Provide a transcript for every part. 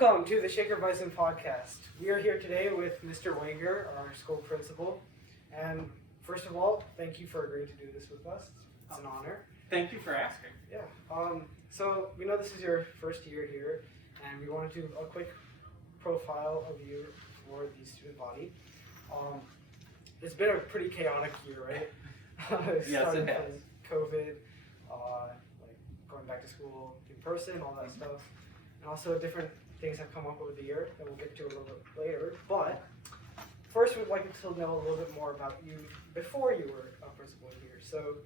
Welcome to the TheShakerBison podcast. We are here today with Mr. Wager, our school principal. And first of all, thank you for agreeing to do this with us. It's an honor. Thank you for asking. Yeah. So we know this is your first year here, and we want to do a quick profile of you for the student body. It's been a pretty chaotic year, right? Yes, it has. COVID, like going back to school in person, all that stuff. And also different things have come up over the year that we'll get to a little bit later. But first, we'd like to know a little bit more about you before you were a principal here. So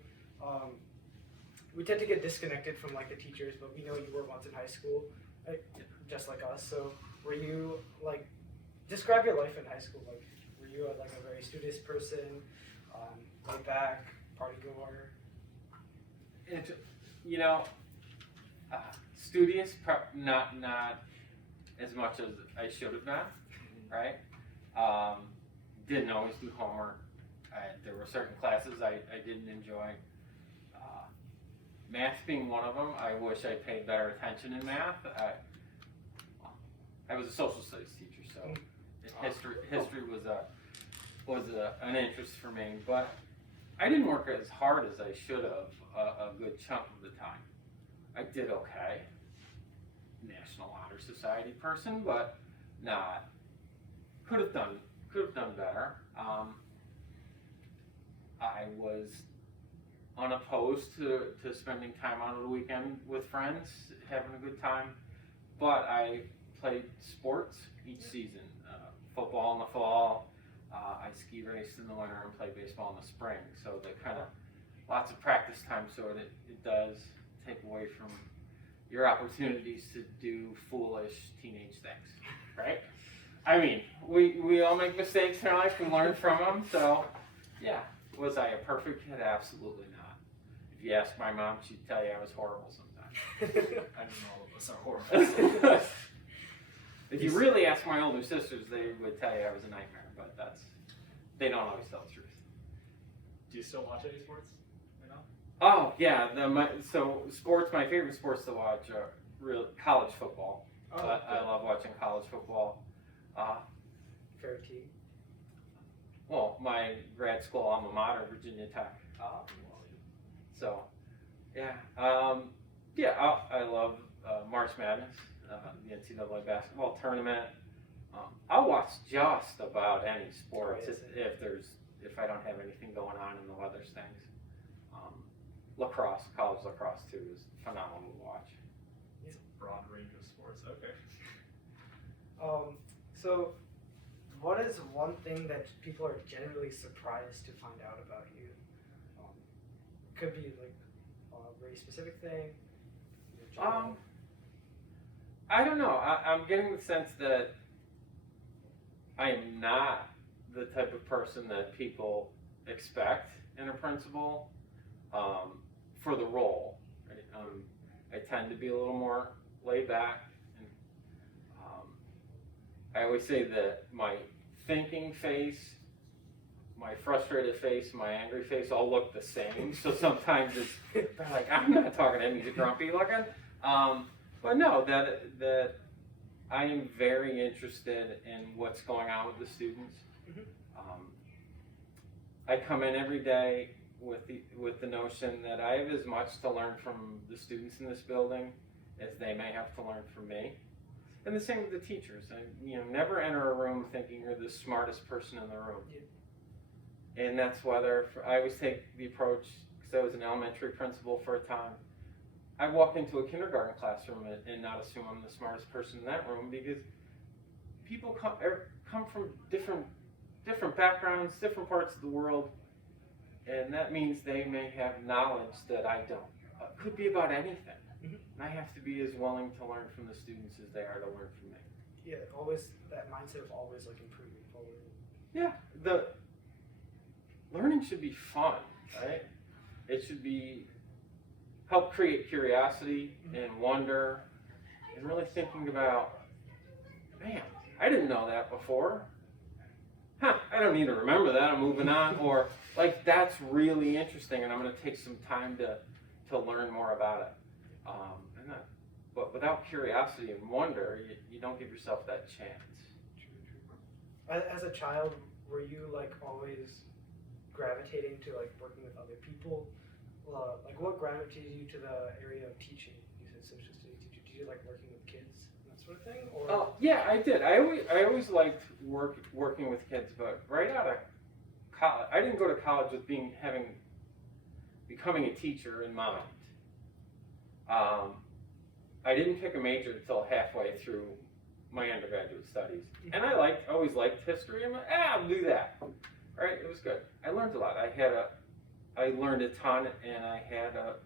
we tend to get disconnected from like the teachers, but we know you were once in high school, just like us. So were you like, describe your life in high school. Like, were you like a very studious person, laid back, party goer? Studious, not as much as I should have been, right? Didn't always do homework. There were certain classes I didn't enjoy. Math being one of them. I wish I paid better attention in math. I was a social studies teacher, so history was an interest for me, but I didn't work as hard as I should have a good chunk of the time. I did okay. National Honor Society person, but not. Could have done better. I was unopposed to spending time on the weekend with friends, having a good time, but I played sports each season. Football in the fall, I ski raced in the winter and played baseball in the spring. So the kind of lots of practice time, so it does take away from your opportunities to do foolish teenage things, right? I mean, we all make mistakes in our life and learn from them, so yeah. Was I a perfect kid? Absolutely not. If you ask my mom, she'd tell you I was horrible sometimes. I know all of us are horrible. If you really ask my older sisters, they would tell you I was a nightmare, but they don't always tell the truth. Do you still watch any sports right now? Oh yeah, so sports. My favorite sports to watch are real college football. I love watching college football. Fair team. Well, my grad school alma mater, Virginia Tech. So, yeah, I love March Madness, the NCAA basketball tournament. I'll watch just about any sports if I don't have anything going on and the weather stinks. Lacrosse, college lacrosse too, is phenomenal to watch. It's a broad range of sports. Okay. So what is one thing that people are generally surprised to find out about you? Could be like a very specific thing. I don't know. I'm getting the sense that I am not the type of person that people expect in a principal for the role. Right? I tend to be a little more laid back. And, I always say that my thinking face, my frustrated face, my angry face all look the same. So sometimes they're like, I'm not talking to him, he's grumpy looking. But no, that I am very interested in what's going on with the students. I come in every day with the notion that I have as much to learn from the students in this building as they may have to learn from me. And the same with the teachers. Never enter a room thinking you're the smartest person in the room. Yeah. And that's whether I always take the approach, because I was an elementary principal for a time. I walk into a kindergarten classroom and not assume I'm the smartest person in that room, because people come from different backgrounds, different parts of the world, and that means they may have knowledge that I don't. It could be about anything. And I have to be as willing to learn from the students as they are to learn from me. Yeah, always that mindset of always like improving forward. Yeah, the learning should be fun, right? It should be help create curiosity and wonder, and really thinking about, man, I didn't know that before. I don't need to remember that, I'm moving on. Or like, that's really interesting and I'm going to take some time to learn more about it. And But without curiosity and wonder, you don't give yourself that chance. As a child, were you like always gravitating to like working with other people? Like what gravitated you to the area of teaching? You said social studies teacher. Did you like working with kids and that sort of thing? Or Yeah, I did. I always liked working with kids, but right out of college, I didn't go to college with becoming a teacher in mind. I didn't pick a major until halfway through my undergraduate studies, and I always liked history. I'm like, I'll do that. Right? It was good. I learned a lot. I learned a ton, and I had a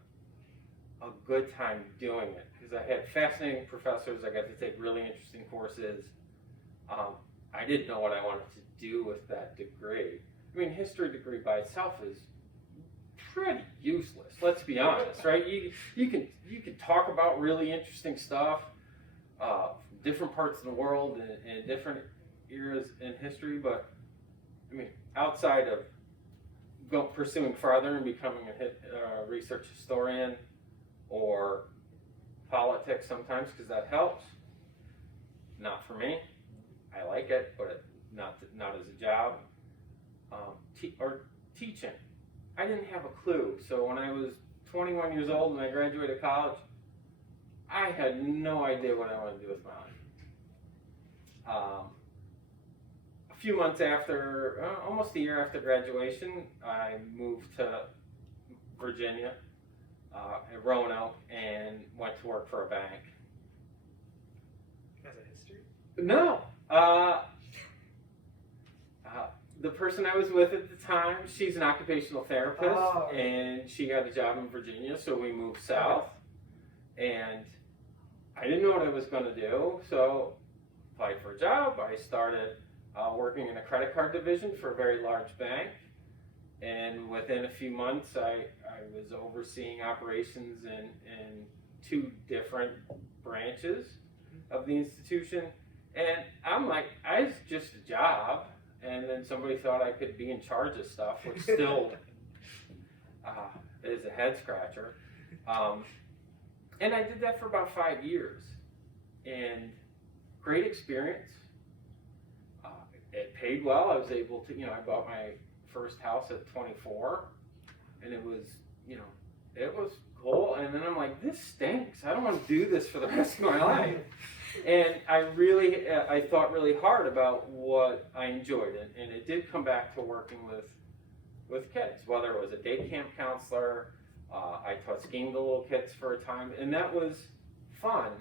good time doing it because I had fascinating professors. I got to take really interesting courses. I didn't know what I wanted to do with that degree. I mean, history degree by itself is pretty useless. Let's be honest, right? You can talk about really interesting stuff, different parts of the world and different eras in history, but I mean, outside of pursuing farther and becoming a research historian or politics sometimes, because that helps. Not for me. I like it, but not as a job. Or teaching. I didn't have a clue. So when I was 21 years old and I graduated college, I had no idea what I wanted to do with my life. A few months after, almost a year after graduation, I moved to Virginia, at Roanoke, and went to work for a bank. as a history? No. The person I was with at the time, she's an occupational therapist, and she got a job in Virginia, so we moved south. And I didn't know what I was going to do, so applied for a job. I started working in a credit card division for a very large bank, and within a few months, I was overseeing operations in 2 different branches of the institution. And I'm like, it's just a job. And then somebody thought I could be in charge of stuff, which still is a head scratcher. And I did that for about 5 years. And great experience. It paid well. I was able to, I bought my first house at 24. And it was, it was cool. And then I'm like, this stinks. I don't want to do this for the rest of my life. And I thought really hard about what I enjoyed, and it did come back to working with kids, whether it was a day camp counselor, I taught skiing to little kids for a time, and that was fun.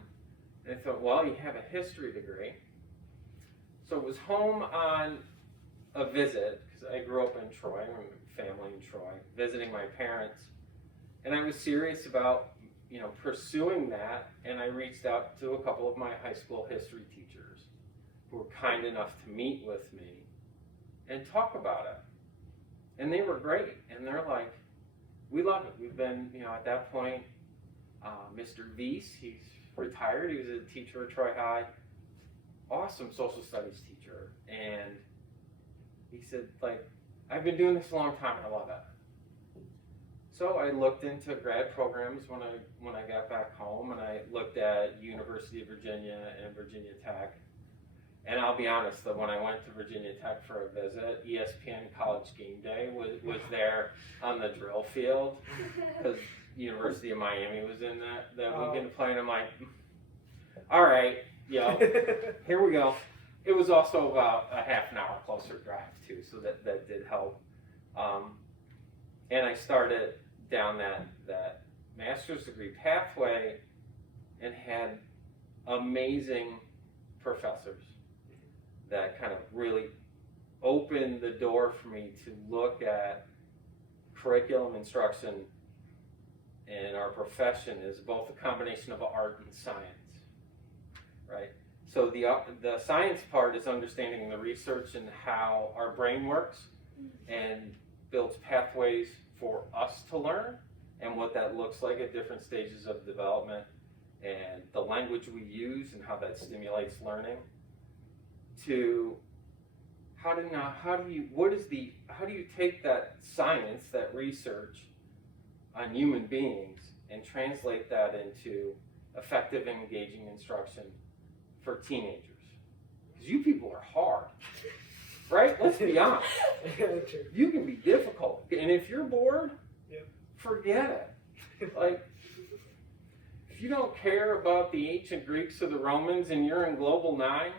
And I thought, well, you have a history degree. So I was home on a visit, because I grew up in Troy, family in Troy, visiting my parents, and I was serious about pursuing that, and I reached out to a couple of my high school history teachers who were kind enough to meet with me and talk about it. And they were great, and they're like, we love it. We've been, at that point, Mr. Weiss, he's retired, he was a teacher at Troy High, awesome social studies teacher, and he said, I've been doing this a long time, I love it. So I looked into grad programs when I got back home, and I looked at University of Virginia and Virginia Tech. And I'll be honest, that when I went to Virginia Tech for a visit, ESPN College Game Day was there on the drill field, because University of Miami was in that weekend playing. I'm like, all right, here we go. It was also about a half an hour closer drive too, so that did help. And I started down that master's degree pathway and had amazing professors that kind of really opened the door for me to look at curriculum instruction and our profession as both a combination of art and science, right? So the science part is understanding the research and how our brain works and builds pathways for us to learn and what that looks like at different stages of development and the language we use and how that stimulates learning, to how do you take that science, that research on human beings, and translate that into effective and engaging instruction for teenagers. Because you people are hard, right? Let's be honest. You can be difficult. And if you're bored, forget it. Like, if you don't care about the ancient Greeks or the Romans and you're in Global 9,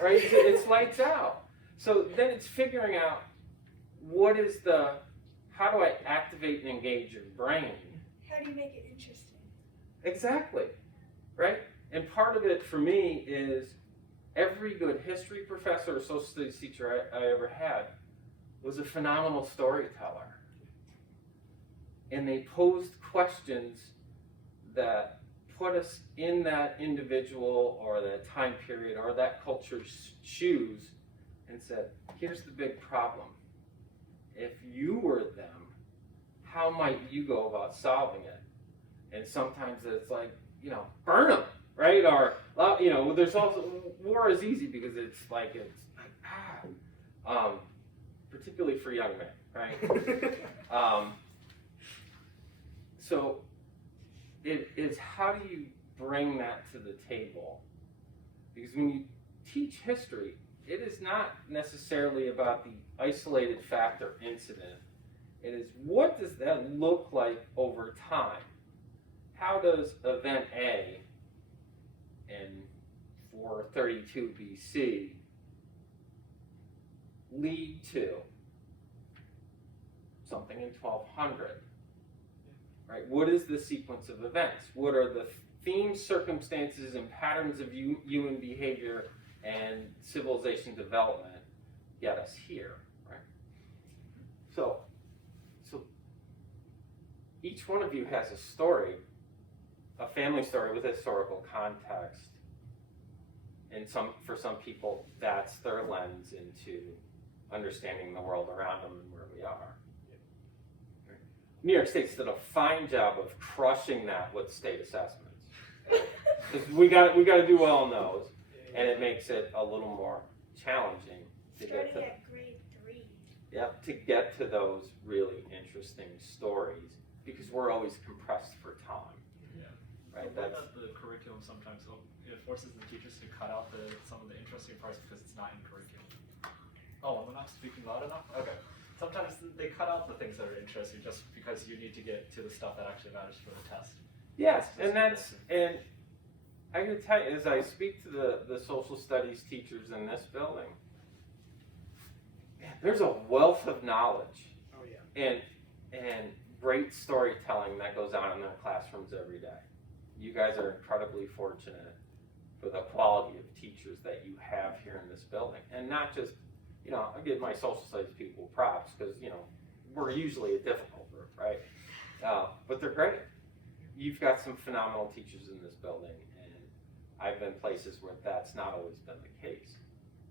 right, it's lights out. So then it's figuring out how do I activate and engage your brain? How do you make it interesting? Exactly, right? And part of it for me is every good history professor or social studies teacher I ever had was a phenomenal storyteller. And they posed questions that put us in that individual or that time period or that culture's shoes and said, here's the big problem. If you were them, how might you go about solving it? And sometimes it's like, burn them, right? Or, there's also, war is easy because it's particularly for young men, right? So it is, how do you bring that to the table? Because when you teach history, it is not necessarily about the isolated fact or incident. It is, what does that look like over time? How does event A in 432 BC lead to something in 1200? Right? What is the sequence of events? What are the themes, circumstances, and patterns of human behavior and civilization development get us here? Right? So each one of you has a story, a family story with historical context. And for some people, that's their lens into understanding the world around them and where we are. New York State's done a fine job of crushing that with state assessments. Because we got to do well on those, and it makes it a little more challenging to get to. At grade 3. Yep, to get to those really interesting stories, because we're always compressed for time. Yeah. Right. That's the curriculum sometimes. It forces the teachers to cut out some of the interesting parts because it's not in curriculum. Oh, am I not speaking loud enough? Okay. Sometimes they cut out the things that are interesting just because you need to get to the stuff that actually matters for the test. Yes, and I can tell you, as I speak to the social studies teachers in this building, man, there's a wealth of knowledge and great storytelling that goes on in their classrooms every day. You guys are incredibly fortunate for the quality of teachers that you have here in this building, and not just. I give my social studies people props because, we're usually a difficult group, right? But they're great. You've got some phenomenal teachers in this building, and I've been places where that's not always been the case.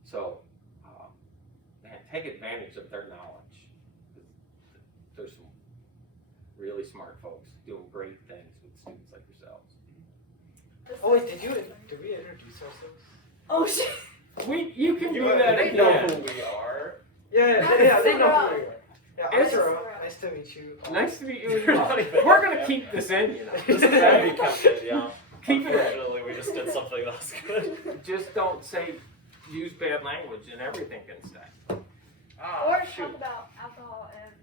So, take advantage of their knowledge. There's some really smart folks doing great things with students like yourselves. Oh wait, did we introduce ourselves? Oh shit! You can do that They again. know who we are. Yeah, they know Saurav. who we are. Yeah, I'm It's Saurav. Nice to meet you. Nice to meet you as You're well. not even- We're gonna keep this in, This is gonna be kept in, yeah. Keep it in. Unfortunately, we just did something that was good. Just don't use bad language and everything can stay. Or talk about alcohol and.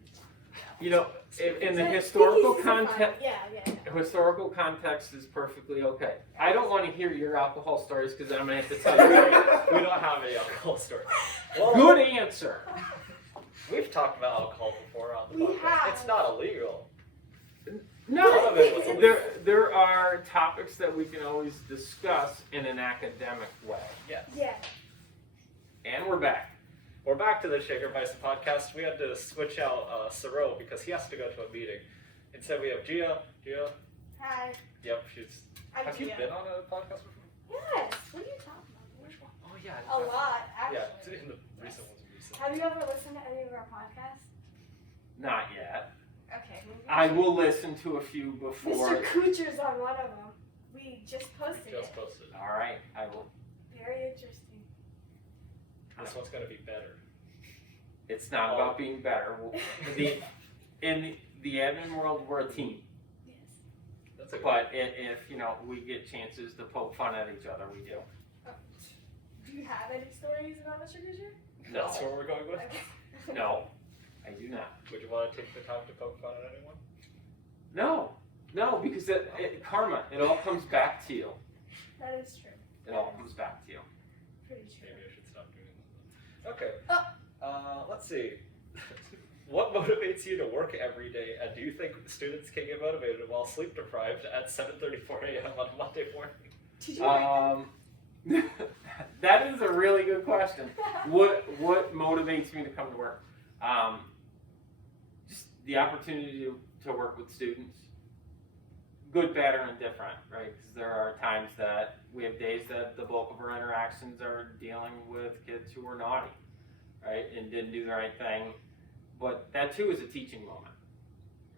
In the historical Speakeasies are fun. context, Yeah. historical context is perfectly okay. I don't want to hear your alcohol stories because I'm gonna have to tell you. We don't have any alcohol story. Well, Good answer. we've talked about alcohol before on the We podcast. have. It's not illegal. No, None of it was illegal. there are topics that we can always discuss in an academic way. Yes. Yeah. And we're back. We're back to the TheShakerBison podcast. We had to switch out Saurav because he has to go to a meeting. Instead, we have Gia. Gia. Hi. Yep, she's. I'm Have you Gia. been on a podcast before? Yes. What are you talking about? Which one? Oh yeah. A lot, actually. Yeah, in the recent ones. Have you ever listened to any of our podcasts? Not yet. Okay. maybe I we will listen to a few before. Mr. Coocher's on one of them. We just posted Just it. posted. All right, I will. Very interesting. This one's gonna be better. It's not about being better. In the admin world, we're a team. Yes. That's a good But if we get chances to poke fun at each other, we do. Do you have any stories about Mr. Goodyear? No, That's where we're going with. Okay. no, I do not. Would you want to take the time to poke fun at anyone? No, because karma, it all comes back to you. That is true. It all comes back to you. Pretty true. Maybe I should stop doing that. Okay. Let's see. What motivates you to work every day, and do you think students can get motivated while sleep deprived at 7:34 a.m. on a Monday morning? Did you write That is a really good question. What motivates me to come to work? Just the opportunity to work with students, good, bad, or indifferent, right? Because there are times that we have days that the bulk of our interactions are dealing with kids who were naughty, right, and didn't do the right thing. But that too is a teaching moment,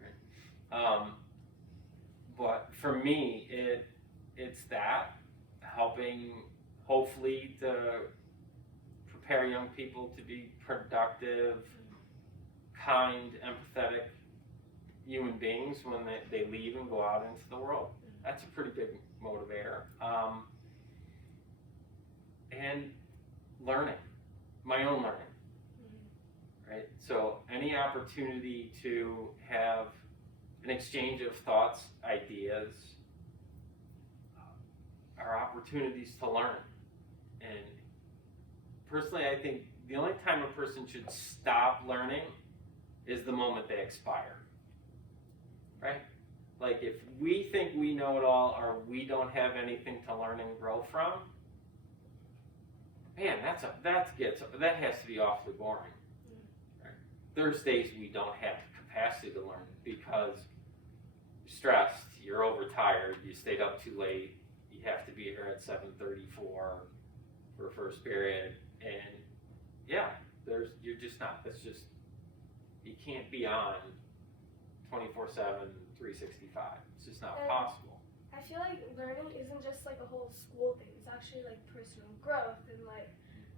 right? But for me, it's that helping, hopefully, to prepare young people to be productive, kind, empathetic human beings when they leave and go out into the world. That's a pretty big motivator. And learning, my own learning, right? So any opportunity to have an exchange of thoughts, ideas, are opportunities to learn. And personally, I think the only time a person should stop learning is the moment they expire, right? Like if we think we know it all or we don't have anything to learn and grow from, man, that has to be awfully boring. Right? There's days we don't have the capacity to learn because you're stressed, you're overtired, you stayed up too late, you have to be here at 7:34 for first period, and yeah, you're just not. That's just, you can't be on 24/7, 365. It's just not possible. I feel like learning isn't just like a whole school thing. It's actually like personal growth and like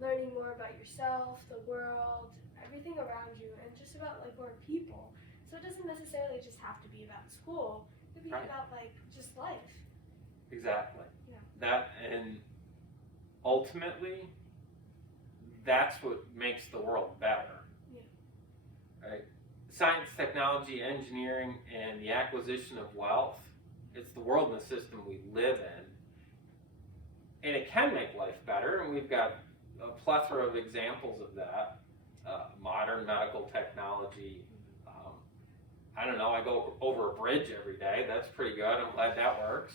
learning more about yourself, the world, everything around you, and just about like more people. So it doesn't necessarily just have to be about school. It could be about like just life. Exactly. Yeah. That, and ultimately, that's what makes the world better. Yeah. Right? Science, technology, engineering, and the acquisition of wealth, it's the world and the system we live in. And it can make life better, and we've got a plethora of examples of that. Modern medical technology. I don't know, I go over a bridge every day. That's pretty good. I'm glad that works.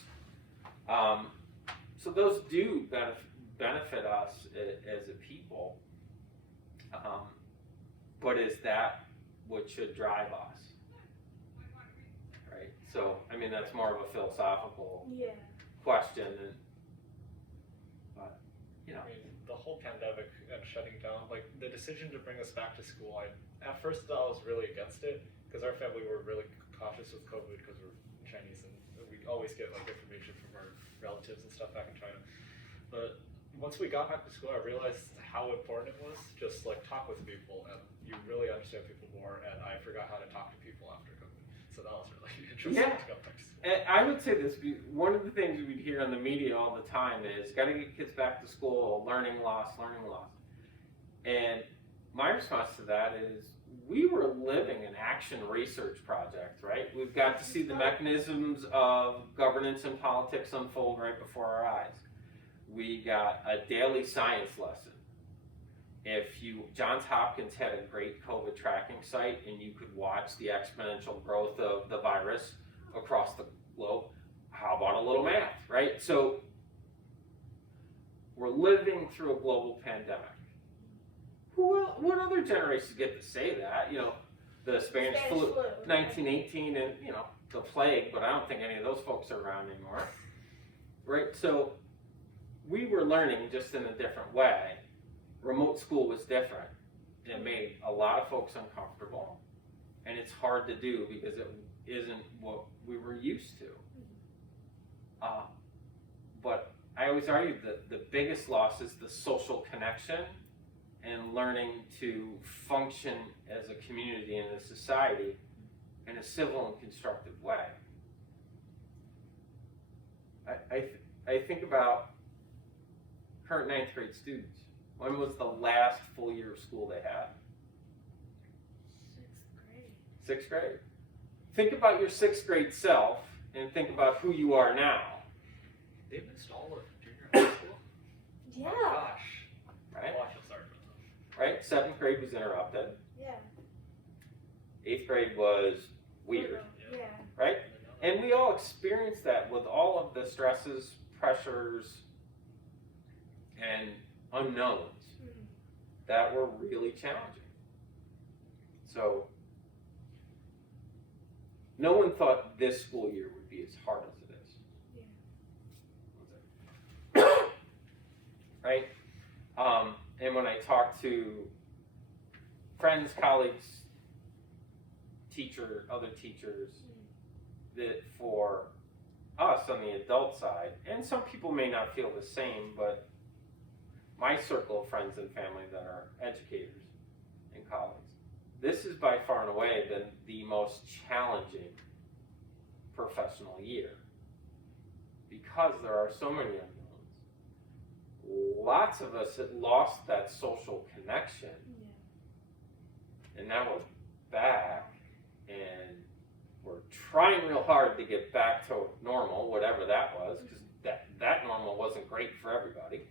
So those do benefit us as a people. But is that what should drive us? Right? So, I mean, that's more of a philosophical question. But, you know. I mean, the whole pandemic and shutting down, like the decision to bring us back to school, at first I was really against it because our family were really cautious with COVID because we're Chinese and we always get like information from our relatives and stuff back in China. But once we got back to school, I realized how important it was just like talk with people and you really understand people more, and I forgot how to talk to people after COVID. So that was really interesting to go back to school. And I would say this, one of the things we'd hear on the media all the time is got to get kids back to school, learning loss. And my response to that is we were living an action research project, right? We've got to see the mechanisms of governance and politics unfold right before our eyes. We got a daily science lesson. Johns Hopkins had a great COVID tracking site and you could watch the exponential growth of the virus across the globe. How about a little math, right? So we're living through a global pandemic. What other generations get to say that? You know, the Spanish flu, 1918, and you know, the plague, but I don't think any of those folks are around anymore. Right? So we were learning just in a different way. Remote school was different. It made a lot of folks uncomfortable, and it's hard to do because it isn't what we were used to. But I always argue that the biggest loss is the social connection and learning to function as a community and a society in a civil and constructive way. I think about current 9th grade students. When was the last full year of school they had? 6th grade. 6th grade. Think about your 6th grade self and think about who you are now. They missed all of junior high school? Yeah. Oh my gosh. Right? Oh, I feel sorry for them. Right? 7th grade was interrupted. Yeah. 8th grade was weird. Yeah. Right? And we all experience that with all of the stresses, pressures, and unknowns that were really challenging. So, no one thought this school year would be as hard as it is. Yeah. Right? And when I talk to friends, colleagues, other teachers, that for us on the adult side, and some people may not feel the same, but my circle of friends and family that are educators and colleagues, this is by far and away been the most challenging professional year because there are so many unknowns. Lots of us had lost that social connection, and now we're back and we're trying real hard to get back to normal, whatever that was, because that normal wasn't great for everybody.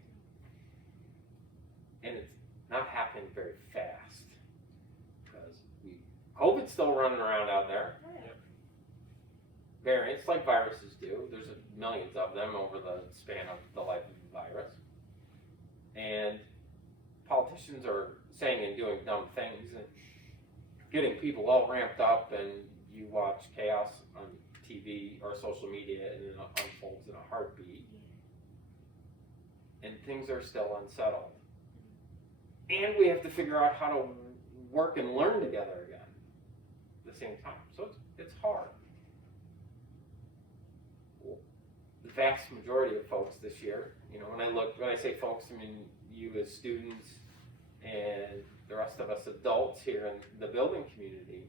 And it's not happening very fast because COVID's still running around out there. Oh, yeah. Variants like viruses do. There's millions of them over the span of the life of the virus. And politicians are saying and doing dumb things and getting people all ramped up, and you watch chaos on TV or social media and it unfolds in a heartbeat. And things are still unsettled. And we have to figure out how to work and learn together again at the same time. So it's hard. The vast majority of folks this year, when I say folks, I mean you as students and the rest of us adults here in the building community,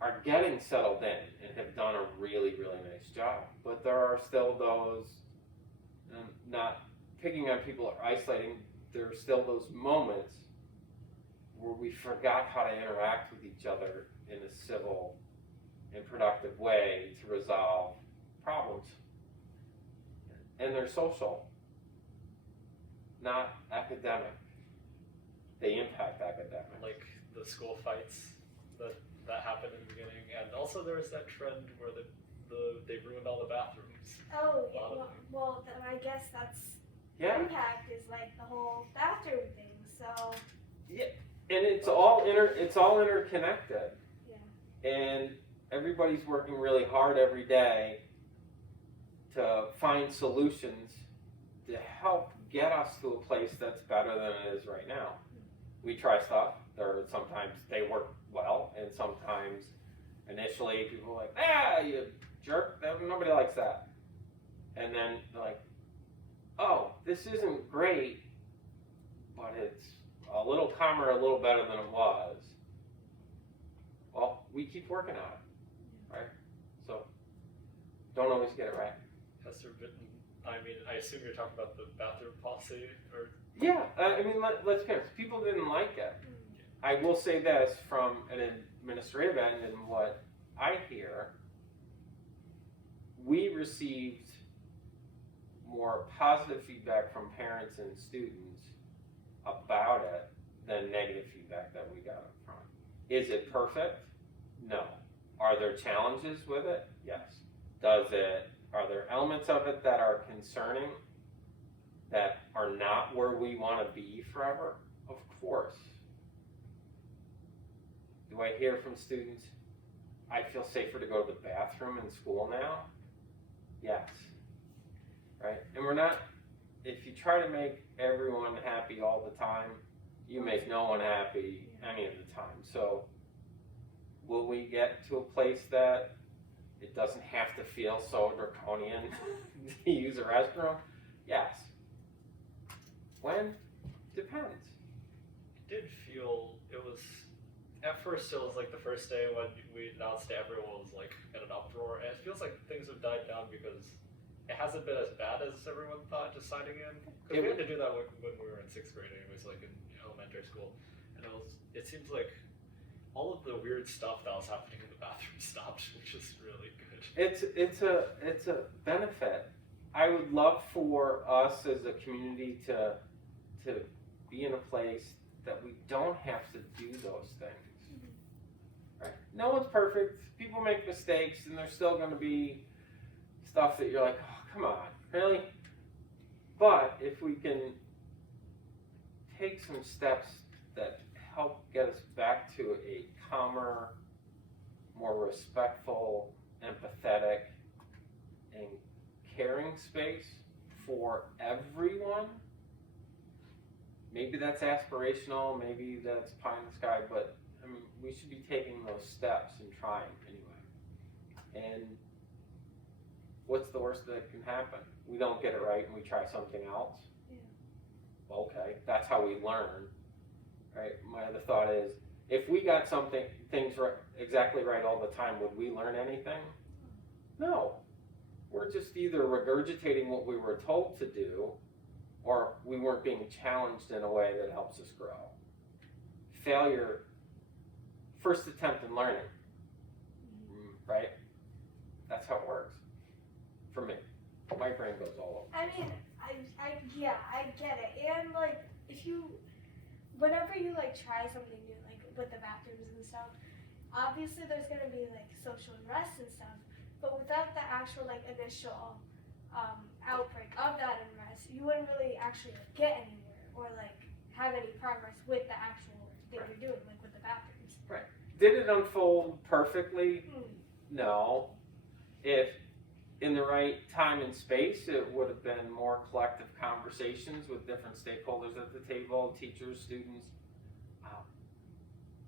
are getting settled in and have done a really, really nice job. But there are still those, not picking on people or isolating, there are still those moments where we forgot how to interact with each other in a civil and productive way to resolve problems. And they're social, not academic. They impact academic. Like the school fights that happened in the beginning, and also there was that trend where they ruined all the bathrooms. Oh, A lot of well, then I guess that's Yeah, impact is like the whole bathroom thing. So and it's all interconnected. yeah. And everybody's working really hard every day to find solutions to help get us to a place that's better than it is right now. We try stuff. Sometimes they work well, and sometimes initially people are like, you jerk, nobody likes that. And then they're like, oh, this isn't great, but it's a little calmer, a little better than it was. Well, we keep working on it, right? So, don't always get it right. Has there been, I assume you're talking about the bathroom policy, or? Yeah, let's be honest, people didn't like it. I will say this from an administrative end and what I hear, we received more positive feedback from parents and students about it than negative feedback that we got up front. Is it perfect? No. Are there challenges with it? Yes. Are there elements of it that are concerning, that are not where we want to be forever? Of course. Do I hear from students, I feel safer to go to the bathroom in school now? Yes. Right? And we're not, if you try to make everyone happy all the time, you make no one happy any of the time. So, will we get to a place that it doesn't have to feel so draconian to use a restroom? Yes. When? Depends. It did feel, at first it was like the first day when we announced it, everyone was like in an uproar, and it feels like things have died down because it hasn't been as bad as everyone thought deciding in. Because we had to do that when we were in 6th grade, anyways, like in elementary school, and it seems like all of the weird stuff that was happening in the bathroom stopped, which is really good. It's a benefit. I would love for us as a community to be in a place that we don't have to do those things. Right? No one's perfect. People make mistakes, and there's still going to be stuff that you're like, oh, come on, really? But if we can take some steps that help get us back to a calmer, more respectful, empathetic, and caring space for everyone. Maybe that's aspirational, maybe that's pie in the sky, but I mean, we should be taking those steps and trying anyway. And what's the worst that can happen? We don't get it right and we try something else. Yeah. Okay, that's how we learn, right? My other thought is, if we got things right, exactly right all the time, would we learn anything? No. We're just either regurgitating what we were told to do, or we weren't being challenged in a way that helps us grow. Failure, first attempt in learning, right? That's how it works. For me, my brain goes all over. I mean, I get it. And like, whenever you like try something new, like with the bathrooms and stuff, obviously there's gonna be like social unrest and stuff. But without the actual like initial outbreak of that unrest, you wouldn't really actually like, get anywhere or like have any progress with the actual thing you're doing, like with the bathrooms. Right. Did it unfold perfectly? No. If in the right time and space, it would have been more collective conversations with different stakeholders at the table, teachers, students.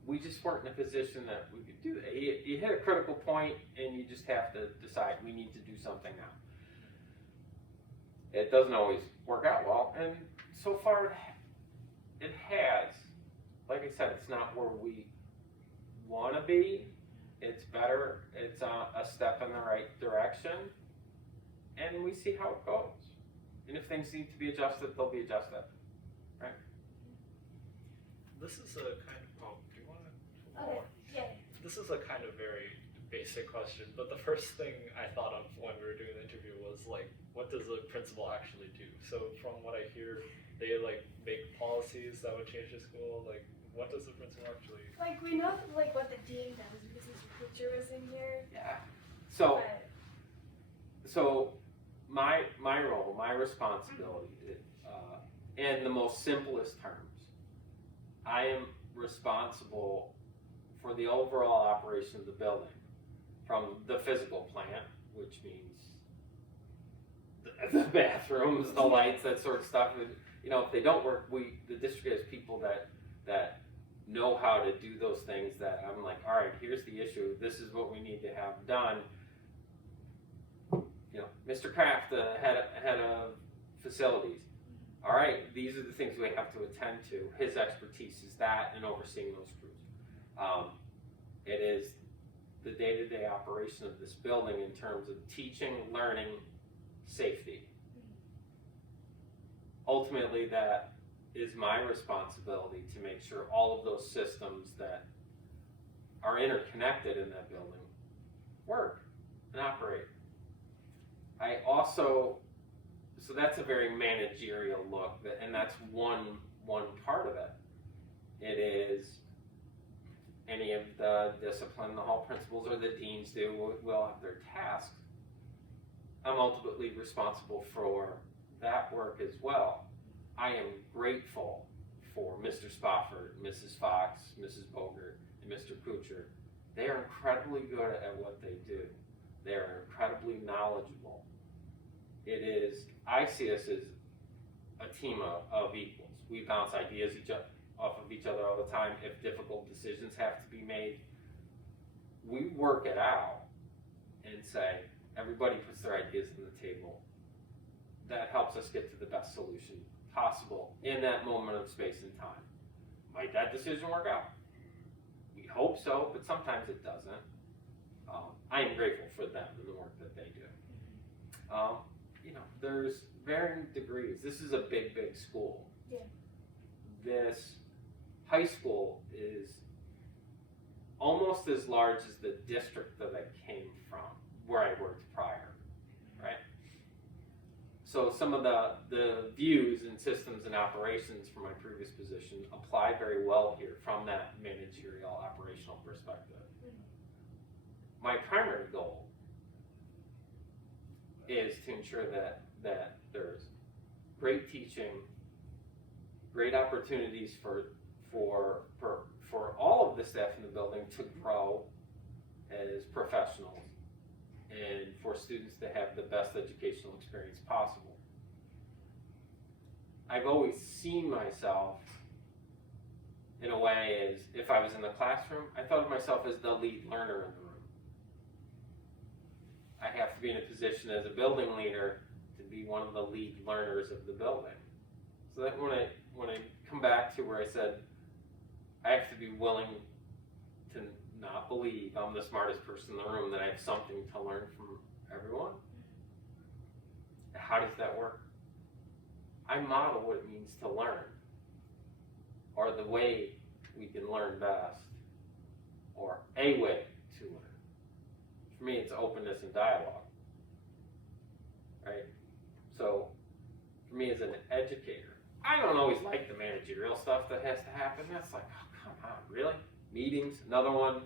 We just weren't in a position that we could do that. You hit a critical point and you just have to decide we need to do something now. It doesn't always work out well, and so far it has. Like I said, it's not where we want to be. It's better. It's a step in the right direction, and we see how it goes. And if things need to be adjusted, they'll be adjusted. Right? This is a kind of, do you want to? Okay, yeah. This is a kind of very basic question, but the first thing I thought of when we were doing the interview was like, what does a principal actually do? So from what I hear, they like make policies that would change the school. Like, what does the principal actually? Like we know like what the dean does because his picture was in here. Yeah. So, But so my role, my responsibility, in the most simplest terms, I am responsible for the overall operation of the building, from the physical plant, which means the bathrooms, the lights, that sort of stuff. You know, if they don't work, the district has people that know how to do those things. That I'm like, all right, here's the issue. This is what we need to have done. You know, Mr. Kraft, the head of facilities. All right, these are the things we have to attend to. His expertise is that, and overseeing those crews. It is the day-to-day operation of this building in terms of teaching, learning, safety. Ultimately, that is my responsibility to make sure all of those systems that are interconnected in that building work and operate. I also, so that's a very managerial look, and that's one part of it. It is any of the discipline the hall principals or the deans do will have their tasks. I'm ultimately responsible for that work as well. I am grateful for Mr. Spofford, Mrs. Fox, Mrs. Bogert, and Mr. Kucher. They are incredibly good at what they do. They are incredibly knowledgeable. I see us as a team of equals. We bounce ideas off of each other all the time. If difficult decisions have to be made, we work it out and say, everybody puts their ideas on the table. That helps us get to the best solution possible in that moment of space and time. Might that decision work out? We hope so, but sometimes it doesn't. I am grateful for them and the work that they do. there's varying degrees. This is a big school. Yeah. This high school is almost as large as the district that I came from, where I worked prior, right? So some of the views and systems and operations from my previous position apply very well here from that managerial operational perspective. My primary goal is to ensure that there's great teaching, great opportunities for all of the staff in the building to grow as professionals, and for students to have the best educational experience possible. I've always seen myself in a way as if I was in the classroom, I thought of myself as the lead learner in the room. I have to be in a position as a building leader to be one of the lead learners of the building. So that when I come back to where I said I have to be willing to not believe I'm the smartest person in the room, that I have something to learn from everyone. How does that work? I model what it means to learn, or the way we can learn best, or a way to learn. For me, it's openness and dialogue, right? So, for me as an educator, I don't always like the managerial stuff that has to happen. That's like, oh, come on, really? Meetings, another one.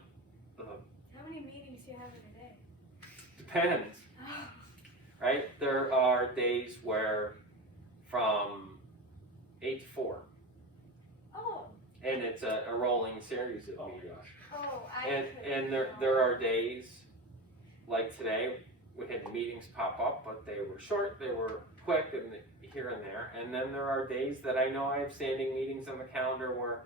How many meetings do you have in a day? Depends, right? There are days where from 8 to 4, Oh. and it's a rolling series of meetings. Oh, And there are days like today, we had meetings pop up, but they were short, they were quick, and here and there. And then there are days that I know I have standing meetings on the calendar where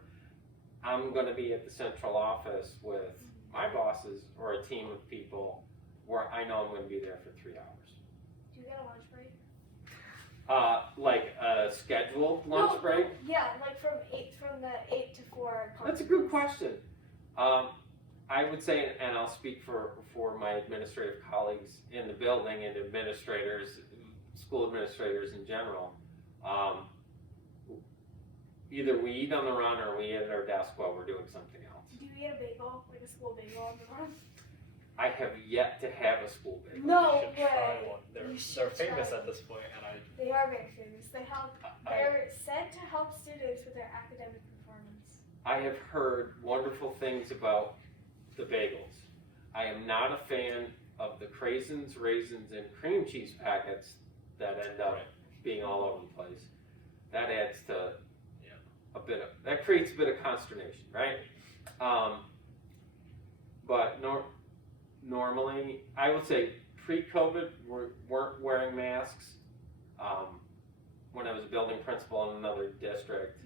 I'm going to be at the central office with my bosses or a team of people where I know I'm going to be there for 3 hours. Do you get a lunch break? Like a scheduled lunch break? Yeah, like from the 8 to 4. That's a good question. I would say, and I'll speak for my administrative colleagues in the building and administrators, school administrators in general. Either we eat on the run or we eat at our desk while we're doing something else. Do you eat a bagel, like a school bagel on the run? I have yet to have a school bagel. No You should try way. one. They're You should famous try at this point, and They are very famous. They're said to help students with their academic performance. I have heard wonderful things about the bagels. I am not a fan of the craisins, raisins, and cream cheese packets that end up being all over the place. That adds to that creates a bit of consternation, right? But normally, I would say pre-COVID, we weren't wearing masks. When I was a building principal in another district,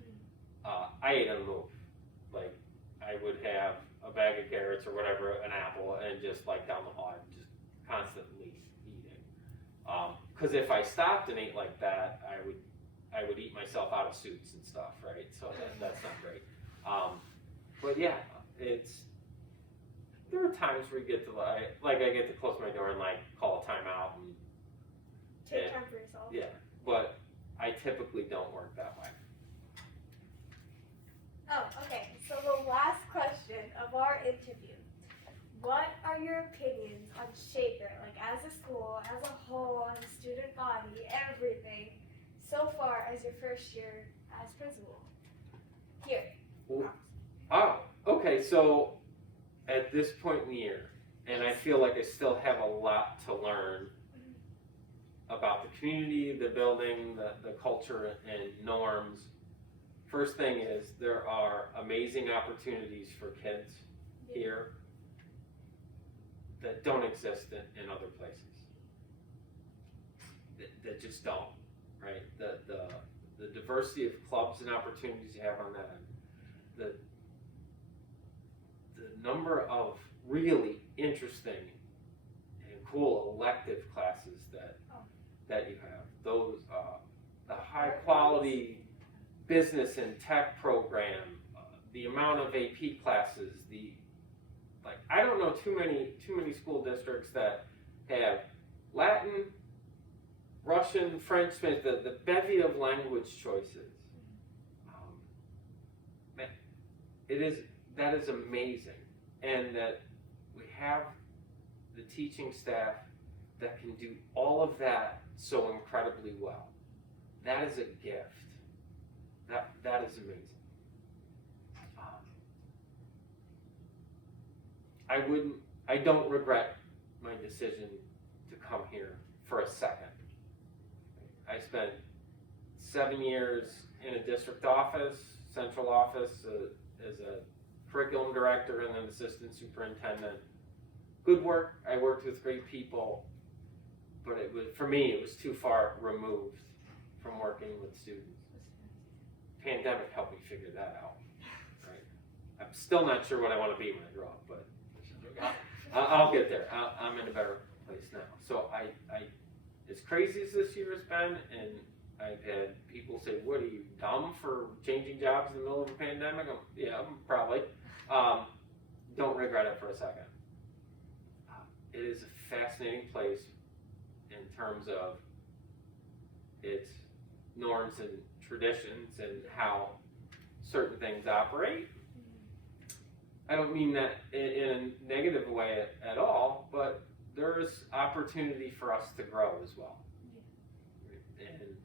I ate on the move. Like, I would have a bag of carrots or whatever, an apple, and just like down the hall, I'm just constantly eating. Because if I stopped and ate like that, I would eat myself out of suits and stuff, right? So that's not great. But yeah, there are times where you get to I get to close my door and like call a timeout and Take time for yourself. yeah, but I typically don't work that way. Oh, okay. So the last question of our interview. What are your opinions on Shaker, like as a school, as a whole, as a student body, everything, so far as your first year as principal? Here. Oh, okay, so at this point in the year, and I feel like I still have a lot to learn about the community, the building, the culture, and norms. First thing is there are amazing opportunities for kids here that don't exist in other places. That just don't, right? The diversity of clubs and opportunities you have on that end. The number of really interesting and cool elective classes that you have. Those the high quality business and tech program, the amount of AP classes, I don't know too many school districts that have Latin, Russian, French, Spanish, the bevy of language choices. Man, that is amazing. And that we have the teaching staff that can do all of that so incredibly well. That is a gift. That is amazing. I don't regret my decision to come here for a second. I spent 7 years in a district office, central office, as a curriculum director and an assistant superintendent. Good work. I worked with great people, but for me, it was too far removed from working with students. Pandemic helped me figure that out. Right? I'm still not sure what I want to be when I grow up, but I'll get there. I'm in a better place now. So I as crazy as this year has been, and I've had people say, "What, are you dumb for changing jobs in the middle of a pandemic?" Yeah, probably. Don't regret it for a second. It is a fascinating place in terms of its norms and traditions and how certain things operate. I don't mean that in a negative way at all, but there is opportunity for us to grow as well. And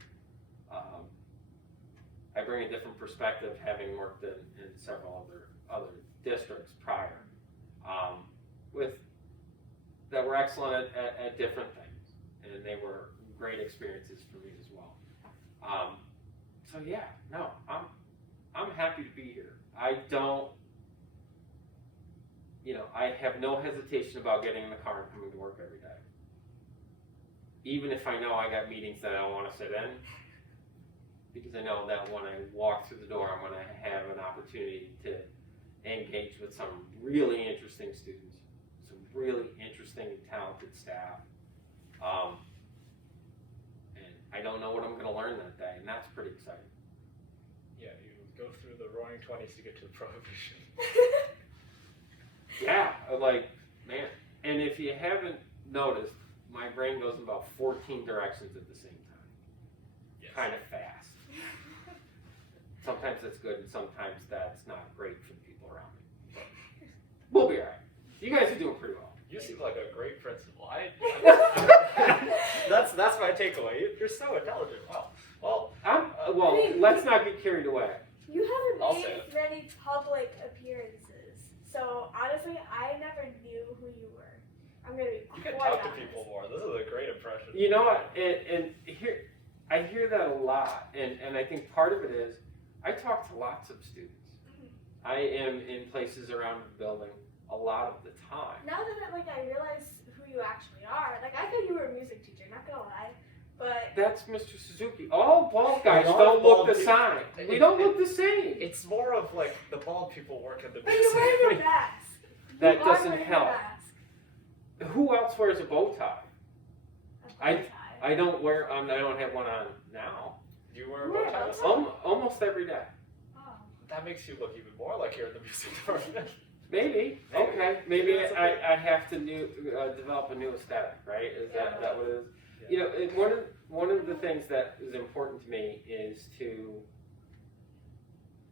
I bring a different perspective, having worked in several other districts prior, that were excellent at different things, and they were great experiences for me as well. So yeah, no, I'm happy to be here. I have no hesitation about getting in the car and coming to work every day. Even if I know I got meetings that I don't want to sit in, because I know that when I walk through the door, I'm going to have an opportunity to engage with some really interesting students, some really interesting and talented staff. And I don't know what I'm going to learn that day, and that's pretty exciting. Yeah, you go through the Roaring '20s to get to the Prohibition. Yeah, man. And if you haven't noticed, my brain goes in about 14 directions at the same time. Yes. Kind of fast. Sometimes that's good, and sometimes that's not great for the people around me. But we'll be all right. You guys are doing pretty well. You seem like a great principal. That's my takeaway. You're so intelligent. Wow. Well, Let's not get carried away. You I'll haven't say made many public appearances, so honestly, I never knew who you were. I'm gonna be you can quite talk to honest. people more. This is a great impression. You know what? And here, I hear that a lot, and I think part of it is I talk to lots of students. I am in places around the building a lot of the time. Now that I realize who you actually are, I thought you were a music teacher. Not gonna lie, but That's Mr. Suzuki. All bald guys A lot don't of look bald the people- same. We don't look the same. It's more of like the bald people work in the but you're wearing a music. mask. That You are doesn't wearing a help. mask. Who else wears a bow tie? A bow tie. I don't wear. I don't have one on now. You wear a Yeah, bow tie? that's Wilson? Almost every day. Oh. That makes you look even more like you're in the music department. Maybe. Maybe. Okay. Maybe Maybe that's okay. I have to develop a new aesthetic. Right? Is that what it is? Yeah. You know, one of the things that is important to me is to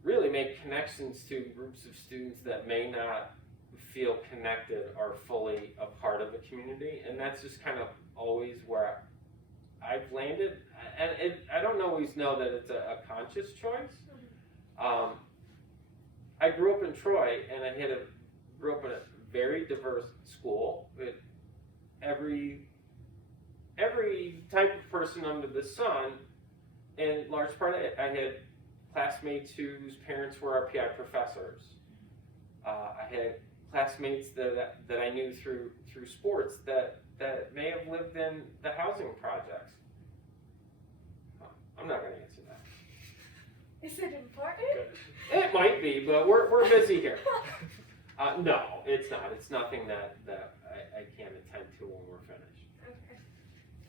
really make connections to groups of students that may not feel connected or fully a part of the community, and that's just kind of always where I've landed. And I don't always know that it's a conscious choice. I grew up in Troy, and I grew up in a very diverse school with every type of person under the sun. In large part, I had classmates whose parents were RPI professors. I had classmates that I knew through sports that may have lived in the housing projects. I'm not going to answer that. Is it important? Good. It might be, but we're busy here. No, it's not. It's nothing that I can't attend to when we're finished. Okay.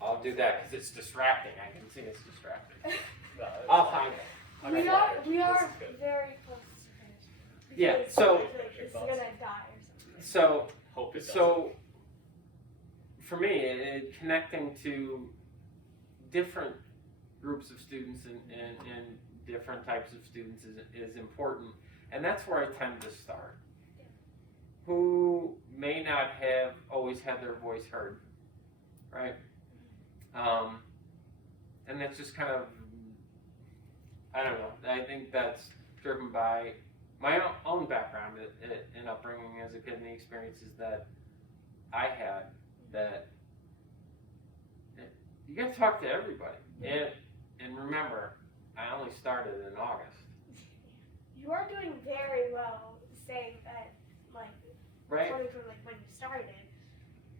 I'll do that because it's distracting. I can see it's distracting. No, it's I'll fine. find it. We are This is good. very close to finish. Yeah, Because so- I feel like this is gonna die or something. So Hope it doesn't. So, for me, connecting to different groups of students and different types of students is important. And that's where I tend to start. Who may not have always had their voice heard, right? And that's just kind of, I don't know, I think that's driven by my own background and upbringing as a kid and the experiences that I had, that you got to talk to everybody. And remember, I only started in August. You are doing very well saying that, like, right? Starting from like when you started.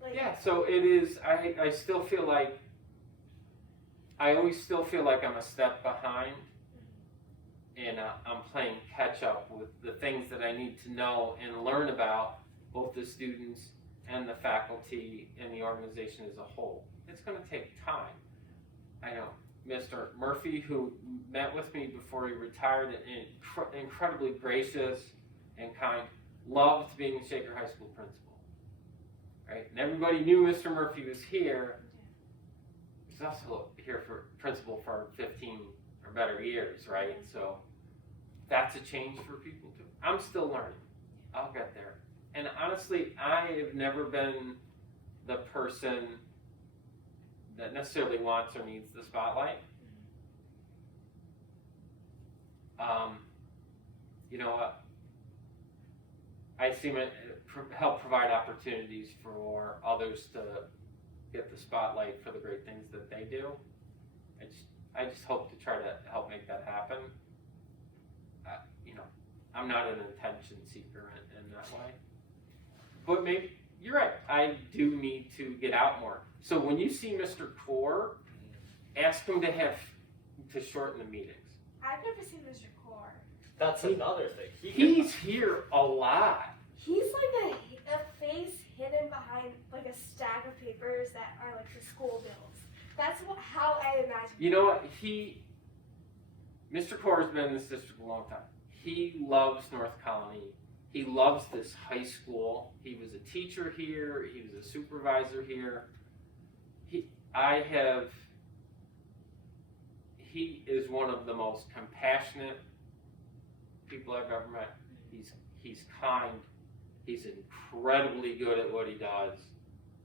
Like, Yeah, so it is, I still feel like, I always still feel like I'm a step behind, and I'm playing catch up with the things that I need to know and learn about both the students and the faculty and the organization as a whole. It's going to take time. I know Mr. Murphy, who met with me before he retired, and incredibly gracious and kind, loved being the Shaker High School principal. Right? And everybody knew Mr. Murphy was here. He's also here for principal for 15 or better years, right? So that's a change for people too. I'm still learning. I'll get there. And honestly, I have never been the person that necessarily wants or needs the spotlight. You know what? I seem to help provide opportunities for others to get the spotlight for the great things that they do. I just hope to try to help make that happen. You know, I'm not an attention seeker in that way. But maybe, you're right, I do need to get out more. So when you see Mr. Core, ask him to shorten the meetings. I've never seen Mr. Core. That's another thing. He's here a lot. He's like a face hidden behind like a stack of papers that are like the school bills. That's how I imagine. You know what? Mr. Core has been in this district a long time. He loves North Colony. He loves this high school. He was a teacher here. He was a supervisor here. He is one of the most compassionate people I've ever met. He's kind. He's incredibly good at what he does,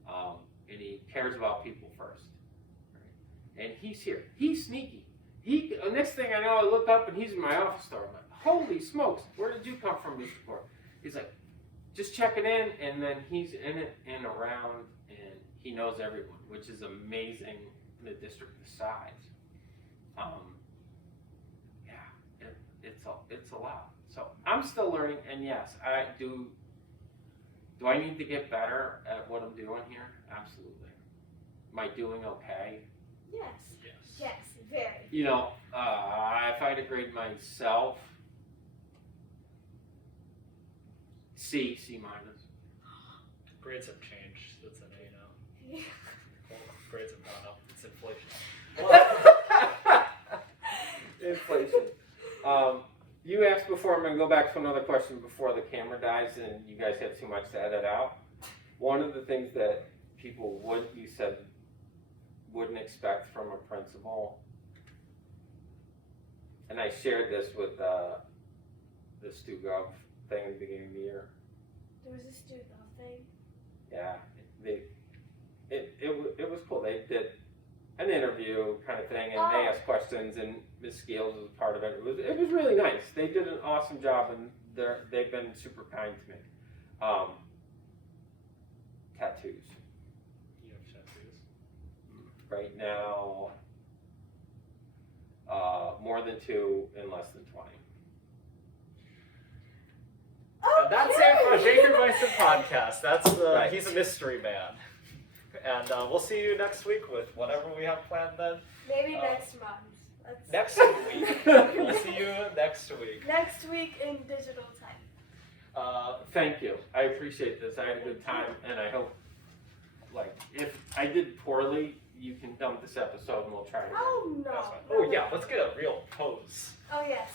and he cares about people first. Right? And he's here. He's sneaky. Next thing I know, I look up and he's in my office door. I'm like, holy smokes, where did you come from, Mr. Core? He's like, just checking in, and then he's in it and around, and he knows everyone, which is amazing in a district this size. It's a lot. So I'm still learning, and yes, I do. Do I need to get better at what I'm doing here? Absolutely. Am I doing okay? Yes. Yes. Yes, very. You know, if I had to grade myself, C minus. Grades have changed. That's an A now. Well, grades have gone up. It's inflation. Inflation. You asked before, I'm going to go back to another question before the camera dies and you guys have too much to edit out. One of the things that people wouldn't expect from a principal, and I shared this with the StuGov thing at the beginning of the year. There was a student thing. Yeah, it was cool. They did an interview kind of thing, and they asked questions, and Ms. Scales was part of it. It was really nice. They did an awesome job, and they've been super kind to me. Tattoos. You have tattoos? Right now, more than 2 and less than 20. And that's it for TheShakerBison podcast. That's Right. He's a mystery man. And we'll see you next week with whatever we have planned then. Maybe next month. Next week. We'll see you next week. Next week in digital time. Thank you. I appreciate this. I had a good time, and I hope, if I did poorly, you can dump this episode and we'll try it again. Oh no. That's fine. Oh yeah, let's get a real pose. Oh yes.